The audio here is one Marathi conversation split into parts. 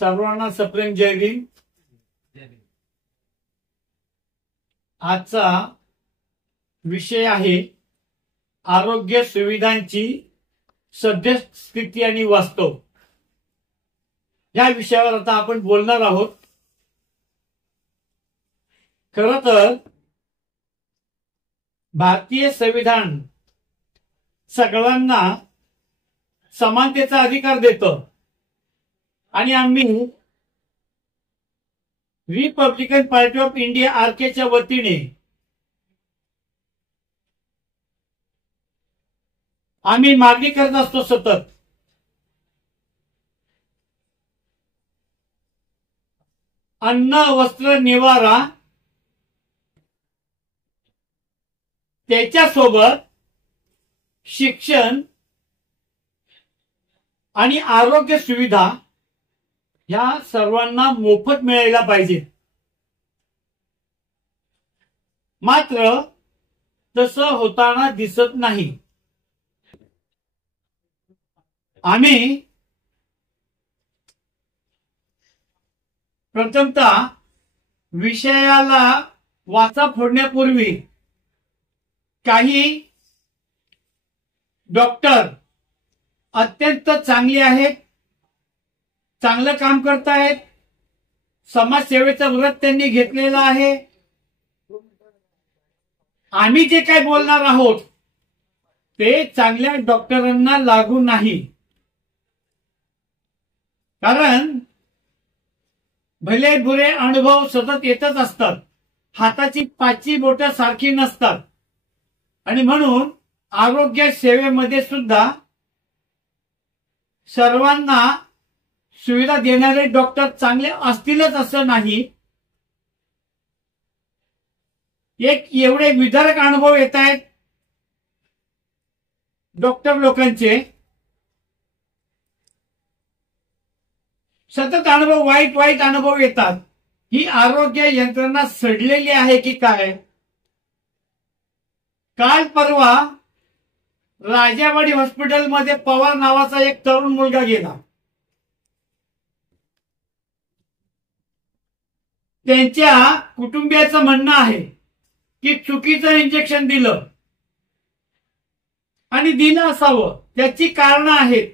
सर्वांना सप्रेम जय भीम। आजचा विषय आहे आरोग्य सुविधांची सद्यस्थिती आणि वास्तव। या विषयावर आता आपण बोलणार आहोत। खरं तर भारतीय संविधान सगळ्यांना समानतेचा अधिकार देतं आणि आम्ही रिपब्लिकन पार्टी ऑफ इंडिया आरकेच्या वतीने आम्ही मागणी करत असतो सतत अन्न वस्त्र निवारा त्याच्यासोबत शिक्षण आणि आरोग्य सुविधा ह्या सर्वांना मोफत मिळायला पाहिजे। मात्र तसं होताना दिसत नाही। आम्ही प्रथमतः विषयाला वाचा फोडण्यापूर्वी काही डॉक्टर अत्यंत चांगले आहेत, चांगलं काम करतायत, समाजसेवेचं व्रत त्यांनी घेतलेलं आहे। आम्ही जे काय बोलणार आहोत ते चांगल्या डॉक्टरांना लागू नाही, कारण भले बुरे अनुभव सतत येतच असतात, हाताची पाचही बोटं सारखी नसतात आणि म्हणून आरोग्य सेवेमध्ये सुद्धा सर्वांना सुविधा देणारे डॉक्टर चांगले असतीलच असं नाही। एक एवढे विदारक अनुभव येत आहेत डॉक्टर लोकांचे, सतत अनुभव वाईट अनुभव येतात। ही आरोग्य यंत्रणा सडलेली आहे की काय? काल परवा राजावाडी हॉस्पिटलमध्ये पवार नावाचा एक तरुण मुलगा गेला। त्यांच्या कुटुंबियाचं म्हणणं आहे की चुकीचं इंजेक्शन दिलं आणि दिलं असावं। त्याची कारणं आहेत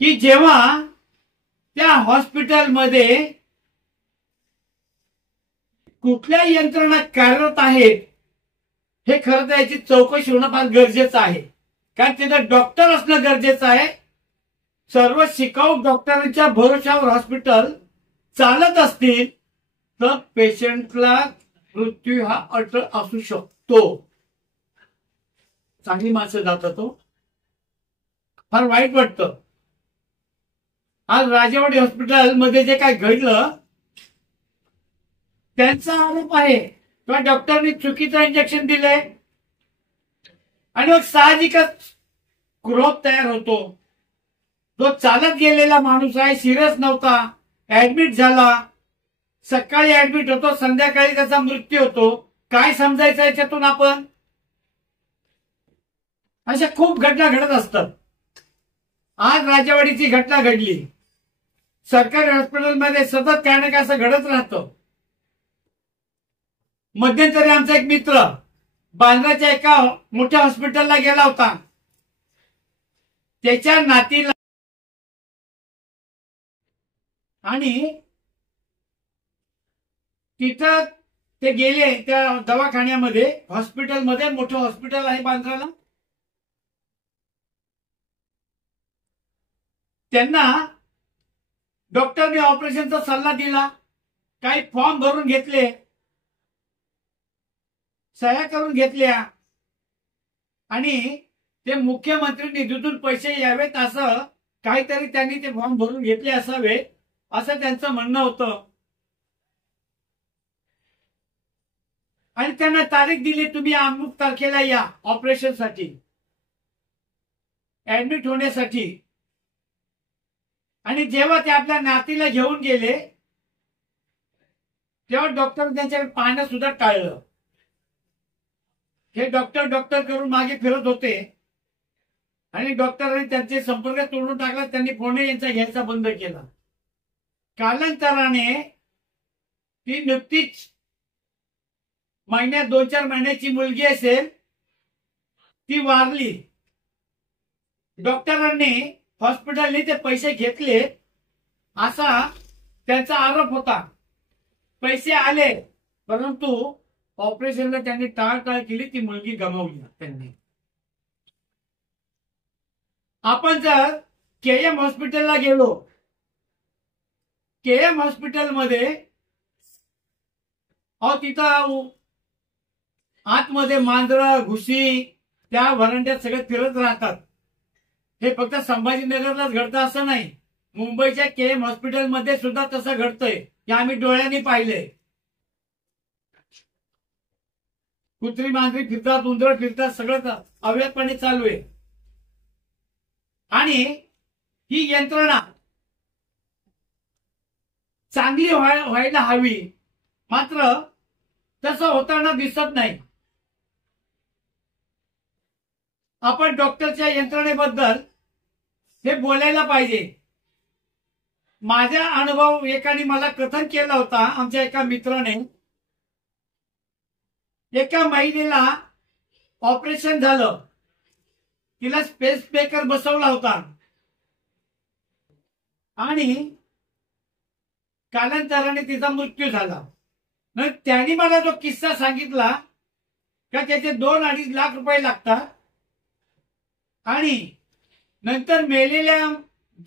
की जेव्हा त्या हॉस्पिटलमध्ये कुठल्या यंत्रणा कार्यरत आहेत हे खरं तर याची चौकशी होणं फार गरजेचं आहे, कारण तिथं डॉक्टर असणं गरजेचं आहे। सर्व शिकाऊ डॉक्टरांच्या भरोशावर हॉस्पिटल चालत असतील तर पेशंटला मृत्यू हा अटळ असू शकतो। चांगली माणसं जातात, तो फार वाईट वाटतं। आज राजेवाडी हॉस्पिटल मध्ये जे काय घडलं त्यांचा आरोप आहे किंवा डॉक्टरने चुकीचं इंजेक्शन दिलंय आणि मग साहजिकच क्रोध तयार होतो। जो चालत गेलेला माणूस आहे, सिरियस नव्हता, ऍडमिट झाला, सकाळी ऍडमिट होतो, संध्याकाळी त्याचा मृत्यू होतो। काय समजायचं याच्यातून आपण? अशा खूप घटना घडत असतात। आज राजेवाडीची घटना घडली। सरकारी हॉस्पिटलमध्ये सतत काय ना काय असं घडत राहतं। मध्यंतरी आमचा एक मित्र बांद्राच्या एका मोठ्या हॉस्पिटलला गेला होता। त्याच्या नातीला आणि तिथं ते गेले त्या दवाखान्यामध्ये, हॉस्पिटलमध्ये, मोठं हॉस्पिटल आहे बांद्राला। त्यांना डॉक्टरने ऑपरेशनचा सल्ला दिला, काही फॉर्म भरून घेतले, सह्या करून घेतल्या आणि ते मुख्यमंत्री निधीतून पैसे यावेत असं काहीतरी त्यांनी ते फॉर्म भरून घेतले असावे असं त्यांचं म्हणणं होतं। आणि त्यांना तारीख दिली, तुम्ही अमुक तारखेला या ऑपरेशनसाठी, ऍडमिट होण्यासाठी। आणि जेव्हा ते आपल्या नातीला घेऊन गेले तेव्हा डॉक्टर त्यांच्याकडे पाहणं सुद्धा टाळलं। हे डॉक्टर करून मागे फिरत होते आणि डॉक्टरांनी त्यांचे संपर्क तोडून टाकला. त्यांनी फोन यांचा घ्यायचा बंद केला. कालांतराने ती नुकतीच महिन्यात 2-4 महिन्याची मुलगी असेल, ती वारली. डॉक्टरांनी हॉस्पिटलने ते पैसे घेतले असा त्यांचा आरोप होता. पैसे आले, परंतु ऑपरेशनला त्यांनी टाळाटाळ केली. ती मुलगी गमावली त्यांनी. आपण जर केएम हॉस्पिटलला गेलो, केएम हॉस्पिटलमध्ये तिथं आतमध्ये मांजरं, घुशी त्या व्हरांड्यात सगळे फिरत राहतात. हे फक्त संभाजीनगरलाच घडतं असं नाही. मुंबईच्या केएम हॉस्पिटलमध्ये सुद्धा तसं घडतंय, हे आम्ही डोळ्यांनी पाहिलंय. कुत्री मांजरी फिरतात, उंदरं फिरतात, सगळं अवैधपणे चालू आहे. आणि ही यंत्रणा चांगली व्हायला हवी, मात्र तसं होताना दिसत नाही. आपण डॉक्टरच्या यंत्रणेबद्दल हे बोलायला पाहिजे. माझा अनुभव एकाने मला कथन केला होता. आमच्या एका मित्राने एका महिलेला ऑपरेशन झालं, तिला स्पेस ब्रेकर बसवला होता आणि कालांतराने तिचा मृत्यू झाला. मग त्यांनी मला जो किस्सा सांगितला का त्याचे 2-2.5 लाख रुपये लागतात आणि नंतर मेलेल्या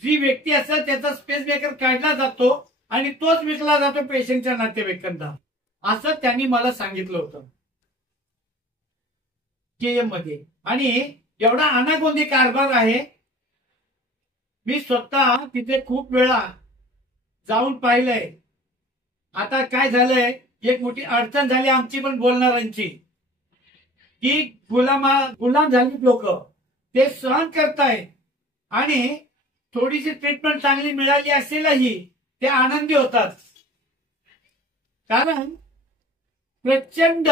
जी व्यक्ती असेल त्याचा स्पेस ब्रेकर काढला जातो आणि तोच विकला जातो पेशंटच्या नातेवाईकांना, असं त्यांनी मला सांगितलं होतं केएम मध्ये. आणि एवढा अनागोंदी कारभार आहे. मी स्वतः तिथे खूप वेळा जाऊन पाहिलंय. आता काय झालंय, एक मोठी अडचण झाली आमची पण बोलणाऱ्यांची, की गुलाम झाली लोक, ते सहन करताय आणि थोडीशी ट्रीटमेंट चांगली मिळाली असेलही ते आनंदी होतात. कारण प्रचंड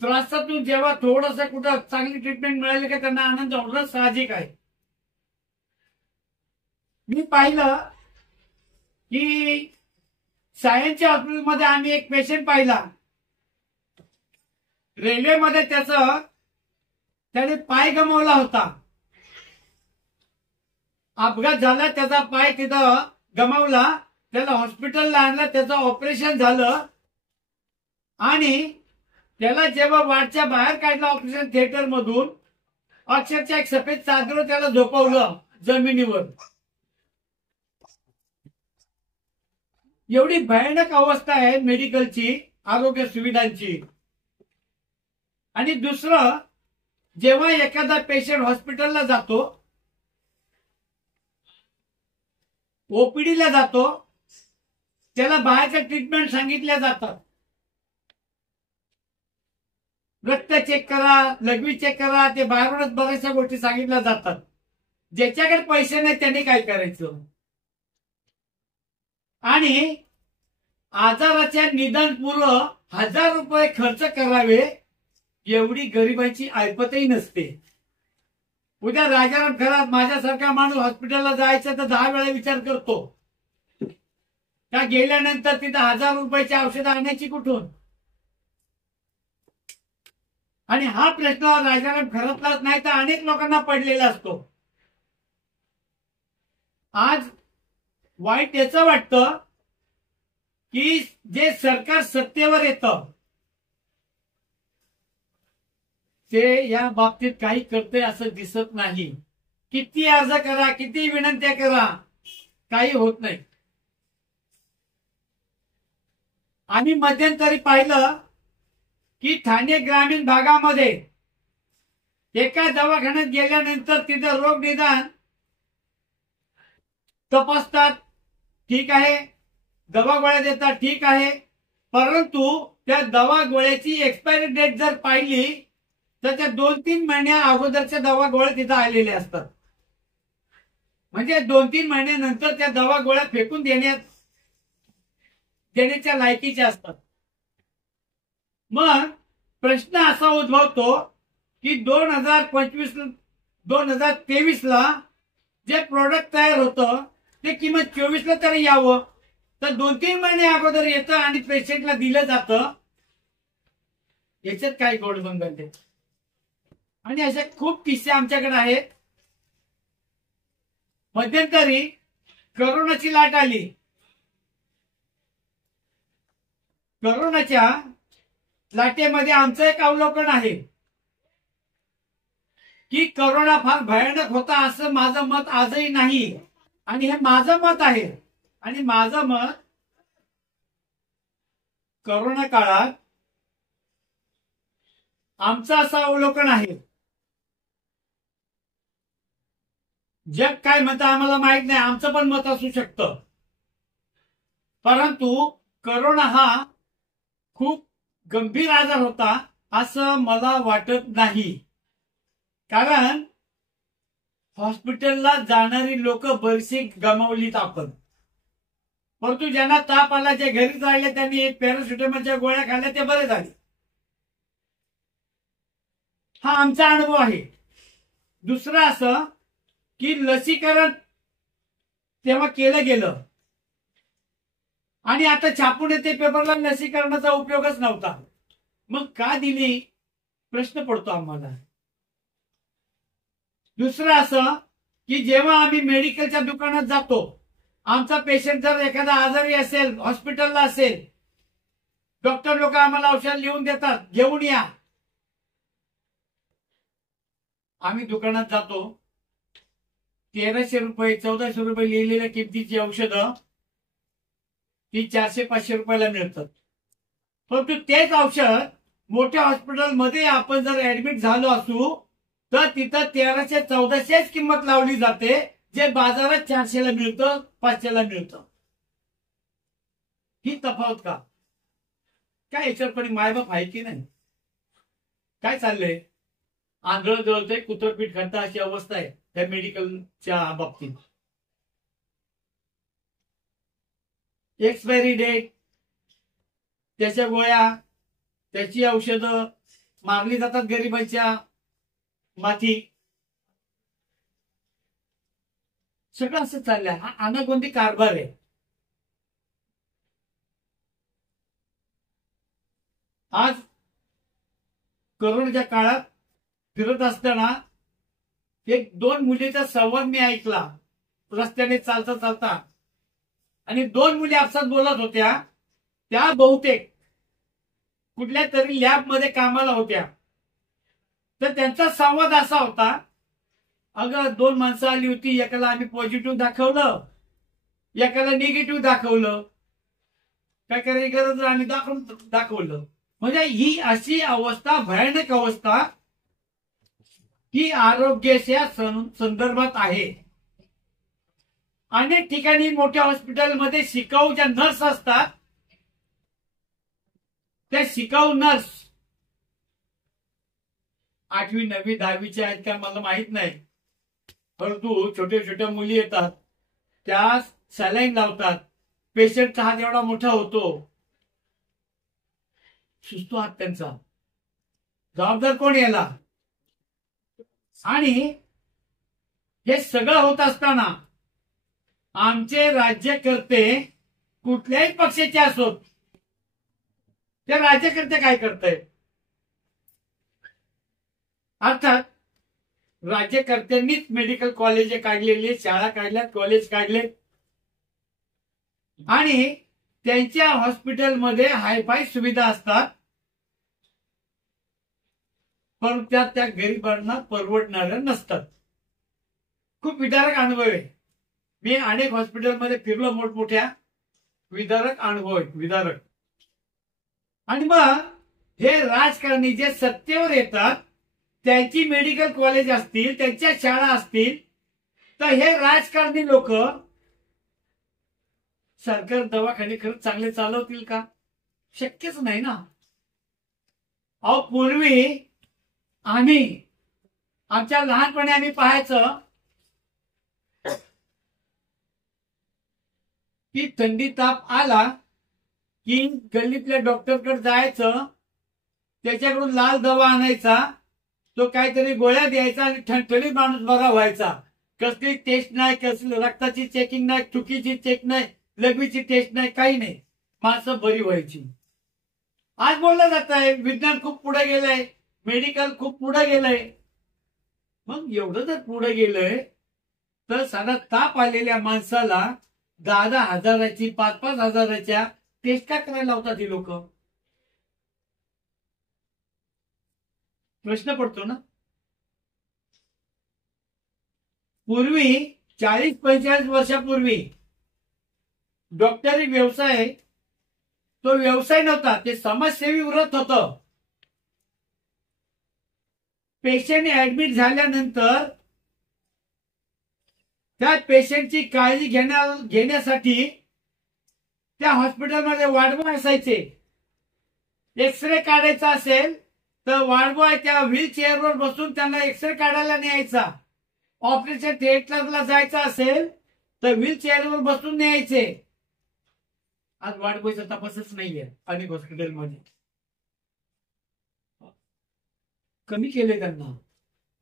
त्रासातून जेव्हा थोडंसं कुठं चांगली ट्रीटमेंट मिळाली का त्यांना आनंद होणं साहजिक आहे. मी पाहिलं की सायन्सच्या हॉस्पिटलमध्ये आम्ही एक पेशंट पाहिला. रेल्वेमध्ये त्याने पाय गमावला होता. अपघात झाला, त्याचा पाय तिथं गमावला. त्याला हॉस्पिटलला आणलं, त्याचं ऑपरेशन झालं आणि त्याला जेव्हा वाटच्या बाहेर काढलं ऑपरेशन थिएटर मधून, अक्षरशः एक सफेद चादर त्याला झोपवलं जमिनीवर. एवढी भयानक अवस्था आहे मेडिकलची, आरोग्य सुविधांची. आणि दुसरं, जेव्हा एखादा पेशंट हॉस्पिटलला जातो, ओपीडीला जातो, त्याला बाहेरच्या ट्रीटमेंट सांगितल्या जातात. रक्त चेक करा, लघवी चेक करा, ते बाहेरूनच बऱ्याचशा गोष्टी सांगितल्या जातात. ज्याच्याकडे पैसे नाही त्यांनी काय करायचं. आणि आजाराच्या निदानपूर्व 1000 रुपये खर्च करावे एवढी गरिबांची ऐपतही नसते. उद्या राजाराम घरात माझ्यासारखा माणूस हॉस्पिटलला जायचं तर 10 वेळा विचार करतो का गेल्यानंतर तिथं 1000 रुपयाची औषधं आणायची कुठून. आणि हा प्रश्न राजाराम घरातलाच नाही तर अनेक लोकांना पडलेला असतो. आज वाईट याचं वाटतं की जे सरकार सत्तेवर येतं ते या बाबतीत काही करते असं दिसत नाही. किती अर्ज करा, किती विनंत्या करा, काही होत नाही. आम्ही मध्यंतरी पाहिलं की ठाणे ग्रामीण भागामध्ये एका दवाखान्यात गेल्यानंतर तिथं रोग निदान तपासतात, ठीक आहे, दवा गोळ्या देतात, ठीक आहे, परंतु त्या दवा गोळ्याची एक्सपायरी डेट जर पाहिली तर त्या 2-3 महिन्या अगोदरच्या दवा गोळ्या तिथं आलेल्या असतात. म्हणजे 2-3 महिन्यानंतर त्या दवा गोळ्या फेकून देण्याच्या लायकीच्या असतात. मग प्रश्न असा उद्भवतो की 2025 2023ला जे प्रोडक्ट तयार होतं ते किंमत 24ला तरी यावं, तर 2-3 महिने अगोदर येतं आणि पेशंटला दिलं जातं. याच्यात काय गोडगंगल आहे. आणि असे खूप किस्से आमच्याकडे आहेत. मध्यंतरी करोनाची लाट आली. करोनाच्या लाटेमध्ये आमचं एक अवलोकन आहे की करोना फार भयानक होता असं माझं मत आजही नाही. आणि हे माझं मत आहे. आणि माझं मत करोना काळात आमचं असं अवलोकन आहे. जग काय म्हणतं आम्हाला माहित नाही, आमचं पण मत असू शकतं, परंतु करोना हा खूप गंभीर आजार होता असं मला वाटत नाही. कारण हॉस्पिटलला जाणारी लोक बरीचशी गमावलीत आपण. परंतु ज्यांना ताप आला, जे घरी राहिले, त्यांनी एक पॅरासिटामॉलच्या गोळ्या खाल्ल्या, ते बरे झाले. हा आमचा अनुभव आहे. दुसरं असं की लसीकरण तेव्हा केलं गेलं आणि आता छापून येते पेपरला, लसीकरणाचा उपयोगच नव्हता. मग का दिली प्रश्न पडतो आम्हाला. दुसरं असं की जेव्हा आम्ही मेडिकलच्या दुकानात जातो, आमचा पेशंट जर एखादा आजारी असेल, हॉस्पिटलला असेल, डॉक्टर लोक आम्हाला औषध लिहून देतात, घेऊन या. आम्ही दुकानात जातो, 1300 रुपये 1400 रुपये लिहिलेल्या किमतीची औषधं ती 400-500 रुपयाला मिळतात. परंतु तेच औषध मोठ्या हॉस्पिटलमध्ये आपण जर ऍडमिट झालो असू तर तिथं 1300-1400 किंमत लावली जाते, जे बाजारात 400ला मिळतं, 500ला मिळतं. ही तफावत का? काय याच्यावर कोणी मायबाप आहे की नाही? काय चाललंय? आंधळ जळतंय, कुत्रपीठ खातं अशी अवस्था आहे त्या मेडिकलच्या बाबतीत. एक्सपायरी डेट, त्याच्या गोळ्या, त्याची औषधं मारली जातात गरिबांच्या माथी. सगळं असं चाललंय. हा अनागोंदी कारभार आहे. आज करोनाच्या काळात फिरत असताना एक 2 मुलीचा संवाद मी ऐकला रस्त्याने चालता चालता. आणि 2 मुली आपसात बोलत होत्या. त्या बहुतेक कुठल्या तरी लॅब मध्ये कामाला होत्या. तर त्यांचा संवाद असा होता, अगं 2 माणसं आली होती, एकाला आम्ही पॉझिटिव्ह दाखवलं, एकाला निगेटिव्ह दाखवलं, काय करायची गरज आम्ही दाखवलं. म्हणजे ही अशी अवस्था, भयानक अवस्था ही आरोग्याच्या संदर्भात आहे. अनेक ठिकाणी मोठ्या हॉस्पिटलमध्ये शिकाऊ ज्या नर्स असतात, त्या शिकाऊ नर्स 8वी 9वी 10वीच्या आहेत का मला माहित नाही, परंतु छोट्या छोट्या मुली येतात, त्या सलाईन लावतात. पेशंटचा हात एवढा मोठा होतो, सुचतो हात त्यांचा. जबाबदार कोण याला? आणि हे सगळं होत असताना आमचे राज्यकर्ते कुठल्याही पक्षाचे असोत, ते राज्यकर्ते काय करतायत? अर्थात राज्यकर्त्यांनीच मेडिकल कॉलेज काढलेले, शाळा काढल्यात, कॉलेज काढले आणि त्यांच्या हॉस्पिटलमध्ये हायफाय सुविधा असतात, पण त्या गरिबांना परवडणाऱ्या नसतात. खूप विदारक अनुभव आहे. मी अनेक हॉस्पिटलमध्ये फिरलो, मोठमोठ्या. विदारक अनुभव आहे, विदारक. आणि मग हे राजकारणी जे सत्तेवर येतात, त्यांची मेडिकल कॉलेज असतील, त्यांच्या शाळा असतील, तर हे राजकारणी लोक सरकार दवाखाने खरंच चांगले चालवतील का? शक्यच नाही ना. अहो, पूर्वी आमच्या लहानपणी आम्ही पाहायचं की थंडी ताप आला की गल्लीतल्या डॉक्टरकडे जायचं, त्याच्याकडून लाल दवा आणायचा तो काहीतरी गोळ्या द्यायचा आणि ठणठणीत माणूस बरा व्हायचा. कसली टेस्ट नाही, कसली रक्ताची चेकिंग नाही, चुकीची चेक नाही, लघवीची टेस्ट नाही, काही नाही, माणसं बरी व्हायची. आज बोललं जात आहे विज्ञान खूप पुढे गेलंय, मेडिकल खूप पुढे गेलंय. मग एवढं जर पुढे गेलंय तर साधा ताप आलेल्या माणसाला 10-10 हजाराची 5-5 हजाराच्या टेस्ट का करायला लावतात ही लोक? प्रश्न पडतो ना. पूर्वी 40-45 वर्षापूर्वी डॉक्टरी व्यवसाय तो व्यवसाय नव्हता, ते समाजसेवी व्रत होतं. पेशंट ऍडमिट झाल्यानंतर त्या पेशंटची काळजी घेण्यासाठी त्या हॉस्पिटलमध्ये वार्डबॉय असायचे. एक्सरे काढायचा असेल तर वार्डबॉय त्या व्हील चेअरवर बसून त्यांना एक्सरे काढायला न्यायचा. ऑपरेशन थिएटरला जायचं असेल तर व्हील चेअरवर बसून न्यायचे. आज वार्डबॉयचा तपासच नाहीये अनेक हॉस्पिटलमध्ये, कमी केले त्यांना.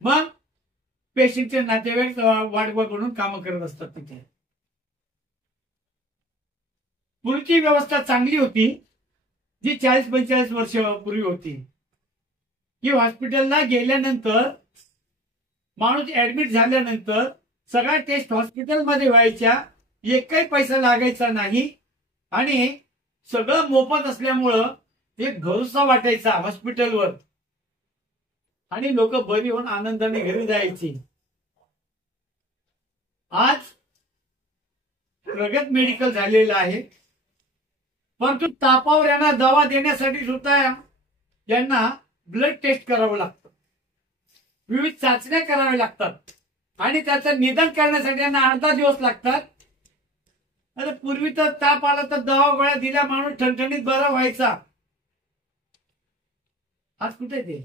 मग पेशंटचे नातेवाईक वार्डबॉय म्हणून काम करत असतात तिथे. पुढची व्यवस्था चांगली होती जी 40-45 वर्षापूर्वी होती, की हॉस्पिटलला गेल्यानंतर माणूस ऍडमिट झाल्यानंतर सगळ्या टेस्ट हॉस्पिटलमध्ये व्हायच्या, एकही पैसा लागायचा नाही आणि सगळं मोफत असल्यामुळं एक भरोसा वाटायचा हॉस्पिटलवर आणि लोक बरी होऊन आनंदाने घरी जायची. आज प्रगत मेडिकल झालेलं आहे, परंतु तापावर यांना दवा देण्यासाठी सुद्धा यांना ब्लड टेस्ट करावं लागतं, विविध चाचण्या कराव्या लागतात आणि त्याचं निदान करण्यासाठी यांना 8-10 दिवस लागतात. अरे पूर्वी तर ताप आला तर दवा गोळ्या दिल्या माणूस ठणठणीत बरा व्हायचा. आज कुठे ते?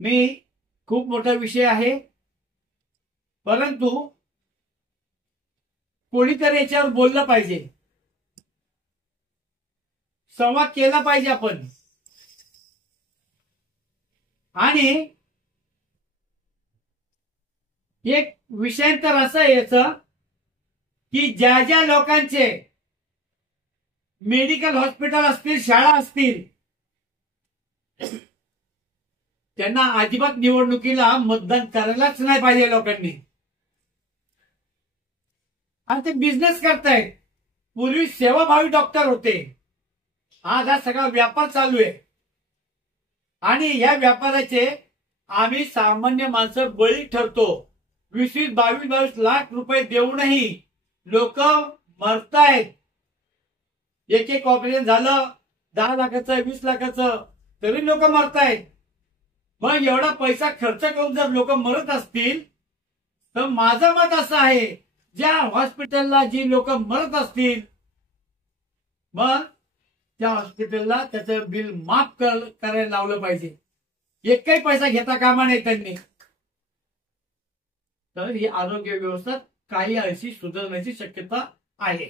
मी खूप मोठा विषय आहे, परंतु कोणीतरी याच्यावर बोललं पाहिजे, संवाद केला पाहिजे आपण. आणि एक विषयांतर असं आहे याचं की ज्या ज्या लोकांचे मेडिकल हॉस्पिटल असतील, शाळा असतील, त्यांना अजिबात निवडणुकीला मतदान करायलाच नाही पाहिजे लोकांनी. आणि ते बिझनेस करतायत. पूर्वी सेवाभावी डॉक्टर होते, आज हा सगळा व्यापार चालू आहे आणि या व्यापाराचे आम्ही सामान्य माणसं बळी ठरतो. 20-22 लाख रुपये देऊनही लोक मरतायत. एक ऑपरेशन झालं 10 लाखाचं 20 लाखाचं तरी लोक मरतायत. मग एवढा पैसा खर्च करून जर लोक मरत असतील तर माझं मत असं आहे, ज्या हॉस्पिटलला जी लोक मरत असतील मग त्या हॉस्पिटलला त्याचं बिल माफ करायला लावलं पाहिजे. एकही पैसा घेता कामा नये त्यांनी. तर ही आरोग्य व्यवस्था काही अंशी सुधारण्याची शक्यता आहे.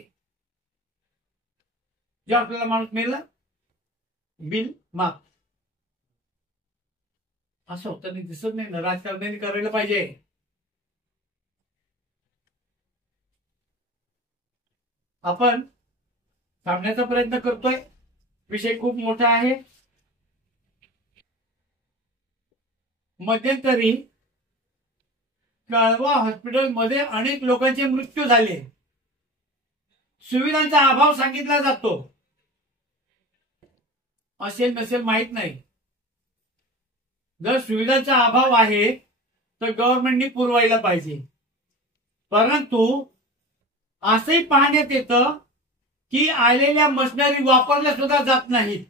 जे आपल्याला माणूस मेला बिल माफ, असं होताना दिसत नाही ना. राजकारण्यांनी करायला पाहिजे. आपण थांबण्याचा प्रयत्न करतोय, विषय खूप मोठा आहे. मध्यंतरी कळवा हॉस्पिटलमध्ये अनेक लोकांचे मृत्यू झाले. सुविधांचा अभाव सांगितला जातो, असेल नसेल माहित नाही. जर सुविधांचा अभाव आहे तर गव्हर्नमेंटनी पुरवायला पाहिजे. परंतु असंही पाहण्यात येतं की आलेल्या मशिनरी वापरल्या सुद्धा जात नाहीत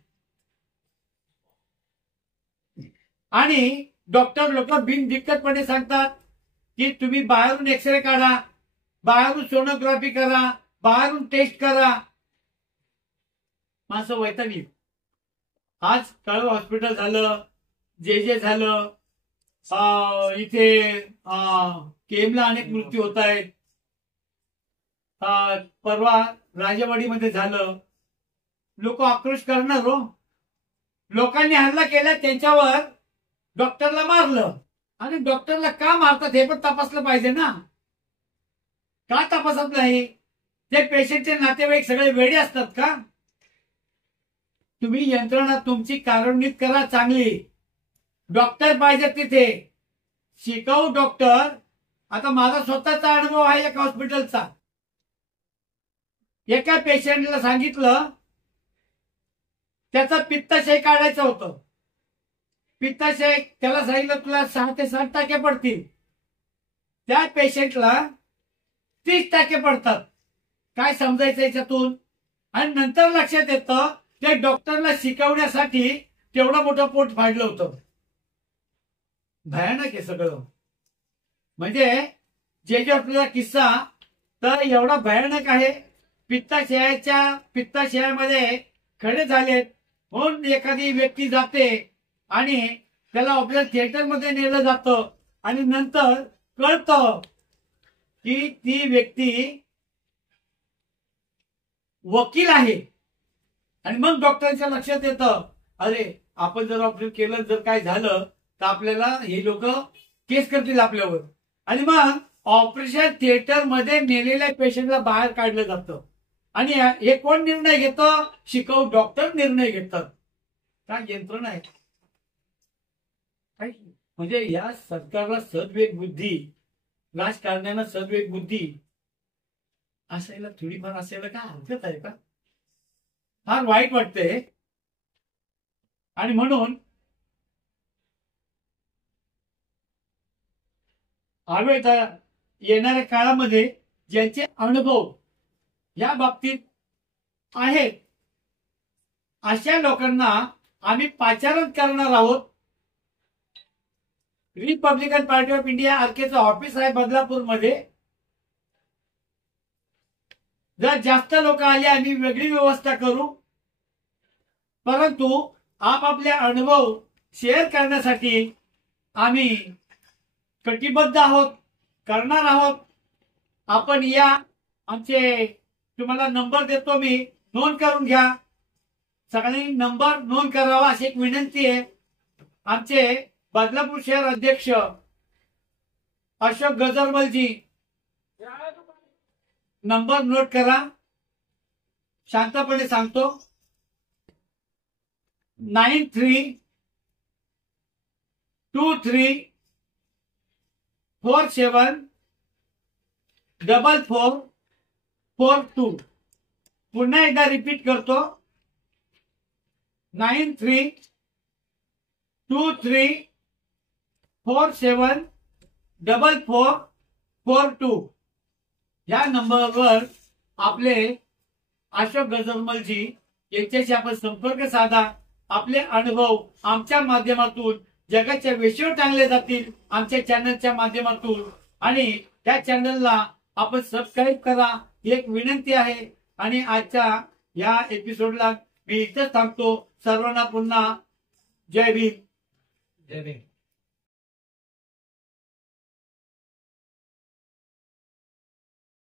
आणि डॉक्टर लोक बिनदिक्कतपणे सांगतात की तुम्ही बाहेरून एक्सरे काढा, बाहेरून सोनोग्राफी करा, बाहेरून टेस्ट करा. माणसं वैतागली. आज कळवा हॉस्पिटल झालं, जे झालं, इथे केमला अनेक मृत्यू होत आहेत. परवा राजेवाडीमध्ये झालं. लोक आक्रोश करणार हो. लोकांनी हल्ला केला त्यांच्यावर, डॉक्टरला मारलं. आणि डॉक्टरला का मारतात हे पण तपासलं पाहिजे ना. का तपासत नाही? ते पेशंटचे नातेवाईक सगळे वेडे असतात का? तुम्ही यंत्रणा तुमची कार्यान्वित करा चांगली. डॉक्टर पाहिजे तिथे, शिकाऊ डॉक्टर. आता माझा स्वतःचा अनुभव आहे एका हॉस्पिटलचा. एका पेशंटला सांगितलं त्याचा पित्ताशय काढायचं होतं. पित्ताशय त्याला सांगितलं तुला 6 ते 7 टाके पडतील. त्या पेशंटला 30 टाके पडतात. काय समजायचं याच्यातून? आणि नंतर लक्षात येतं ते डॉक्टरला शिकवण्यासाठी तेवढं मोठं पोट फाडलं होतं. भयानक आहे सगळं. म्हणजे जे आपल्याला किस्सा तर एवढा भयानक आहे. पित्ताशयामध्ये खडे झालेत म्हणून एखादी व्यक्ती जाते आणि त्याला आपल्या थिएटरमध्ये नेलं जातं आणि नंतर कळतं की ती व्यक्ती वकील आहे. आणि मग डॉक्टरांच्या लक्षात येतं अरे आपण जर ऑपरेशन केलं, जर काय झालं तर आपल्याला हे लोक केस करतील आपल्यावर. आणि मग ऑपरेशन थिएटर मध्ये नेलेल्या पेशंटला बाहेर काढलं जातं. आणि हे कोण निर्णय घेतं? शिकाऊ डॉक्टर निर्णय घेतात. काय यंत्रणा आहे? म्हणजे या सरकारला सद्विवेक बुद्धी, राजकारण्यांना सद्विवेक बुद्धी असायला थोडीफार असायला काय हरकत आहे का? फार वाईट वाटतंय. आणि म्हणून येणाऱ्या काळामध्ये ज्यांचे अनुभव या बाबतीत आहेत अशा लोकांना आम्ही पाचारण करणार आहोत. रिपब्लिकन पार्टी ऑफ इंडिया आरकेचं ऑफिस आहे बदलापूरमध्ये. जर जास्त लोक आले आम्ही वेगळी व्यवस्था करू. परंतु आपापले अनुभव शेअर करण्यासाठी आम्ही कटिबद्ध आहोत, करणार आहोत. आपण या, आमचे तुम्हाला नंबर देतो मी, नोंद करून घ्या. सगळ्यांनी नंबर नोंद करावा अशी एक विनंती आहे. आमचे बदलापूर शहर अध्यक्ष अशोक गजरमलजी, नंबर नोट करा. शांतपणे सांगतो. 9323474442. पुन्हा एकदा रिपीट करतो. 9323474442. या नंबरवर आपले अशोक गजरमलजी यांच्याशी आपण संपर्क साधा. आपले अनुभव आमच्या माध्यमातून जगाच्या वेशीवर टांगले जातील, आमच्या चॅनलच्या माध्यमातून. आणि त्या चॅनलला आपण सबस्क्राईब करा ही एक विनंती आहे. आणि आजच्या या एपिसोडला मी इथेच थांबतो. सर्वांना पुन्हा जय भीम. जय भीम.